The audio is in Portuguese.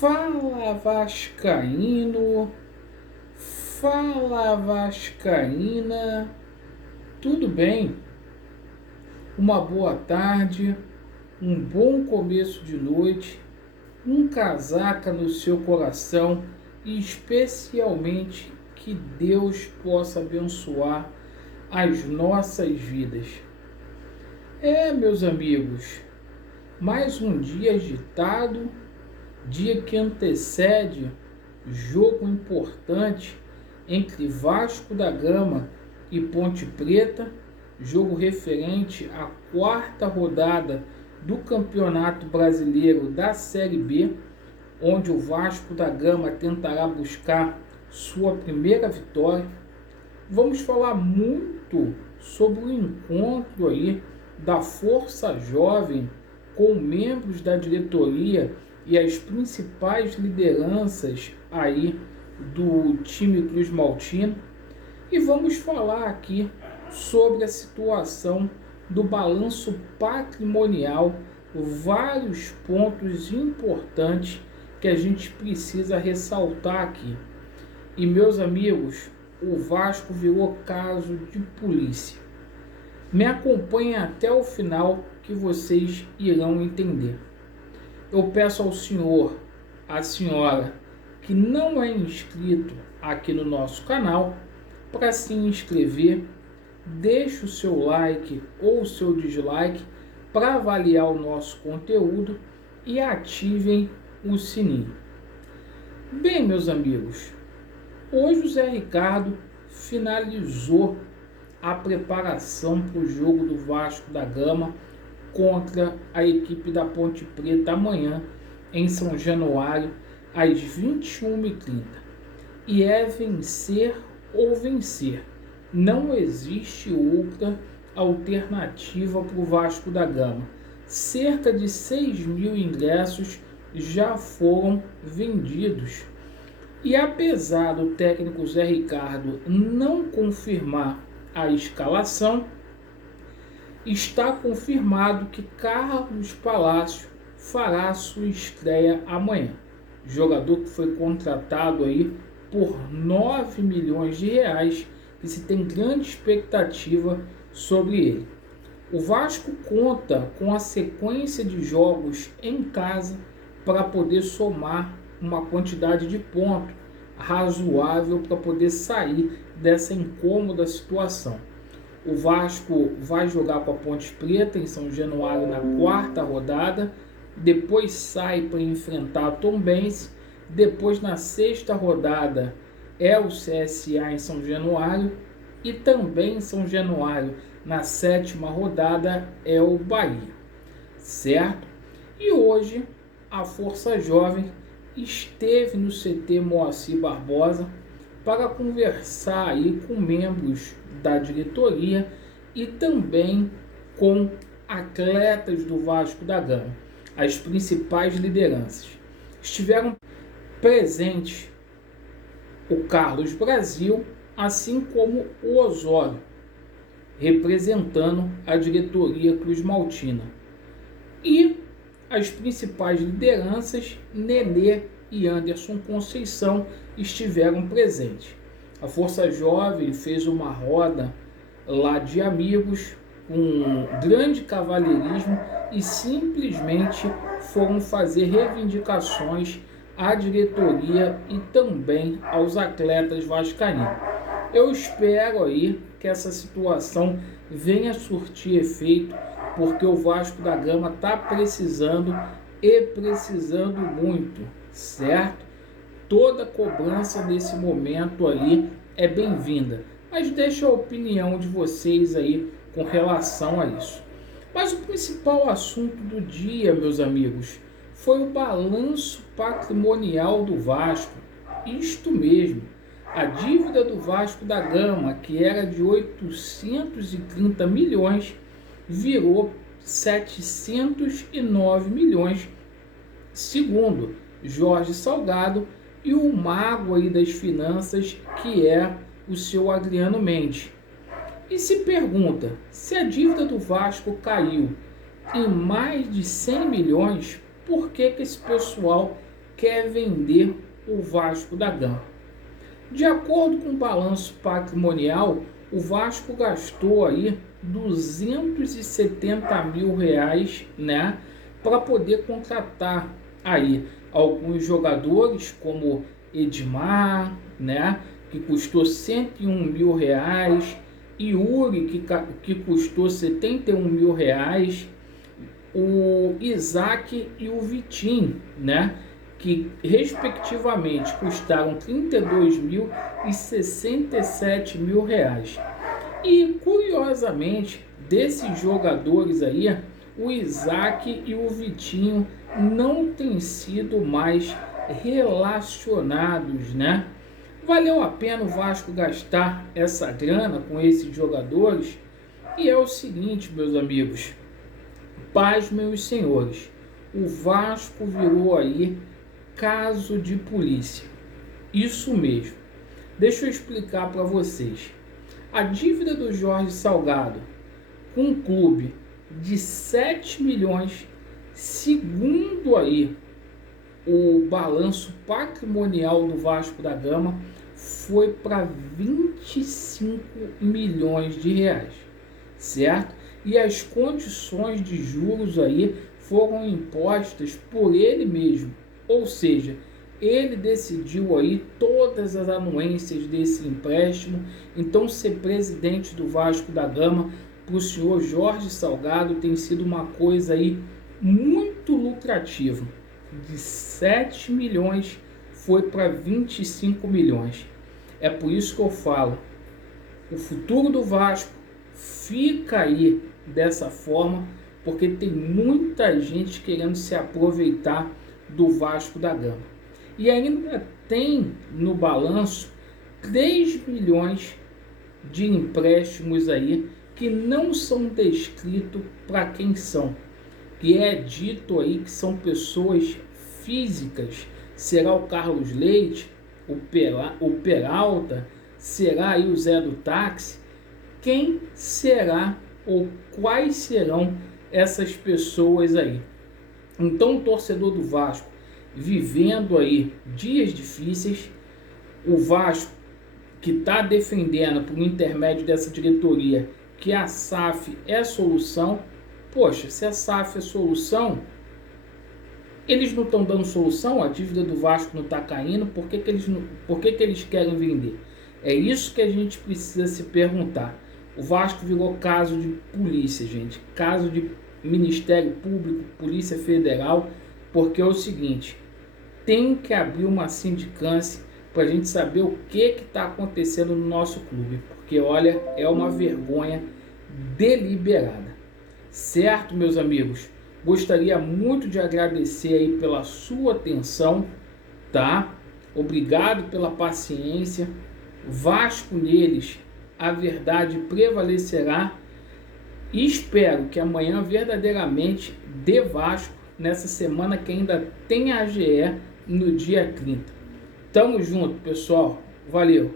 Fala Vascaíno, fala Vascaína, tudo bem? Uma boa tarde, um bom começo de noite, um casaca no seu coração e especialmente que Deus possa abençoar as nossas vidas. Meus amigos, mais um dia agitado, dia que antecede jogo importante entre Vasco da Gama e Ponte Preta, jogo referente à quarta rodada do Campeonato Brasileiro da Série B, onde o Vasco da Gama tentará buscar sua primeira vitória. Vamos falar muito sobre o encontro aí da Força Jovem com membros da diretoria e as principais lideranças aí do time Cruz Maltino. E vamos falar aqui sobre a situação do balanço patrimonial, vários pontos importantes que a gente precisa ressaltar aqui. E meus amigos, o Vasco virou caso de polícia. Me acompanhem até o final que vocês irão entender. Eu peço ao senhor, à senhora que não é inscrito aqui no nosso canal, para se inscrever, deixe o seu like ou o seu dislike para avaliar o nosso conteúdo e ativem o sininho. Bem, meus amigos, hoje o Zé Ricardo finalizou a preparação para o jogo do Vasco da Gama contra a equipe da Ponte Preta amanhã em São Januário às 21h30. E é vencer ou vencer. Não existe outra alternativa para o Vasco da Gama. Cerca de 6.000 ingressos já foram vendidos. E apesar do técnico Zé Ricardo não confirmar a escalação, está confirmado que Carlos Palácio fará sua estreia amanhã. Jogador que foi contratado aí por 9 milhões de reais e se tem grande expectativa sobre ele. O Vasco conta com a sequência de jogos em casa para poder somar uma quantidade de pontos razoável para poder sair dessa incômoda situação. O Vasco vai jogar com a Ponte Preta em São Januário na quarta rodada, depois sai para enfrentar a Tombense, depois na sexta rodada é o CSA em São Januário e também em São Januário na sétima rodada é o Bahia, certo? E hoje a Força Jovem esteve no CT Moacir Barbosa para conversar aí com membros da diretoria e também com atletas do Vasco da Gama. As principais lideranças estiveram presentes o Carlos Brasil, assim como o Osório, representando a diretoria Cruz Maltina. E as principais lideranças, Nenê e Anderson Conceição, estiveram presentes. A Força Jovem fez uma roda lá de amigos, com grande cavalheirismo e simplesmente foram fazer reivindicações à diretoria e também aos atletas vascaínos. Eu espero aí que essa situação venha surtir efeito, porque o Vasco da Gama está precisando e precisando muito, certo? Toda cobrança nesse momento aí é bem-vinda, mas deixa a opinião de vocês aí com relação a isso. Mas o principal assunto do dia, meus amigos, foi o balanço patrimonial do Vasco. Isto mesmo, a dívida do Vasco da Gama, que era de 830 milhões, virou 709 milhões, segundo Jorge Salgado e o mago aí das finanças, que é o seu Adriano Mendes. E se pergunta, se a dívida do Vasco caiu em mais de 100 milhões, por que esse pessoal quer vender o Vasco da Gama. De acordo com o balanço patrimonial, o Vasco gastou aí 270 mil reais, né, para poder contratar aí alguns jogadores como Edmar, né, que custou 101 mil reais, Yuri, que custou 71 mil reais, o Isaac e o Vitinho, né, que respectivamente custaram 32 mil e 67 mil reais. E curiosamente, desses jogadores aí, o Isaac e o Vitinho não têm sido mais relacionados, né? Valeu a pena o Vasco gastar essa grana com esses jogadores? E é o seguinte, meus amigos, pasmem os senhores, o Vasco virou aí caso de polícia. Isso mesmo. Deixa eu explicar para vocês. A dívida do Jorge Salgado com um clube de 7 milhões, segundo aí o balanço patrimonial do Vasco da Gama, foi para 25 milhões de reais, certo? E as condições de juros aí foram impostas por ele mesmo, ou seja, ele decidiu aí todas as anuências desse empréstimo. Então, ser presidente do Vasco da Gama para o senhor Jorge Salgado tem sido uma coisa aí muito lucrativa. De 7 milhões foi para 25 milhões. É por isso que eu falo, o futuro do Vasco fica aí dessa forma, porque tem muita gente querendo se aproveitar do Vasco da Gama. E ainda tem no balanço 3 milhões de empréstimos aí que não são descritos para quem são, que é dito aí que são pessoas físicas. Será o Carlos Leite, o Peralta, será aí o Zé do Táxi? Quem será ou quais serão essas pessoas aí? Então, o torcedor do Vasco vivendo aí dias difíceis, o Vasco que está defendendo por intermédio dessa diretoria que a SAF é solução. Poxa, se a SAF é solução, eles não estão dando solução, a dívida do Vasco não está caindo, por que eles querem vender? É isso que a gente precisa se perguntar. O Vasco virou caso de polícia, gente, caso de Ministério Público, Polícia Federal, porque é o seguinte, tem que abrir uma sindicância para a gente saber o que está acontecendo no nosso clube, porque olha, é uma vergonha deliberada. Certo, meus amigos? Gostaria muito de agradecer aí pela sua atenção, tá? Obrigado pela paciência. Vasco neles, a verdade prevalecerá. E espero que amanhã verdadeiramente dê Vasco nessa semana que ainda tem a AGE no dia 30. Tamo junto, pessoal. Valeu!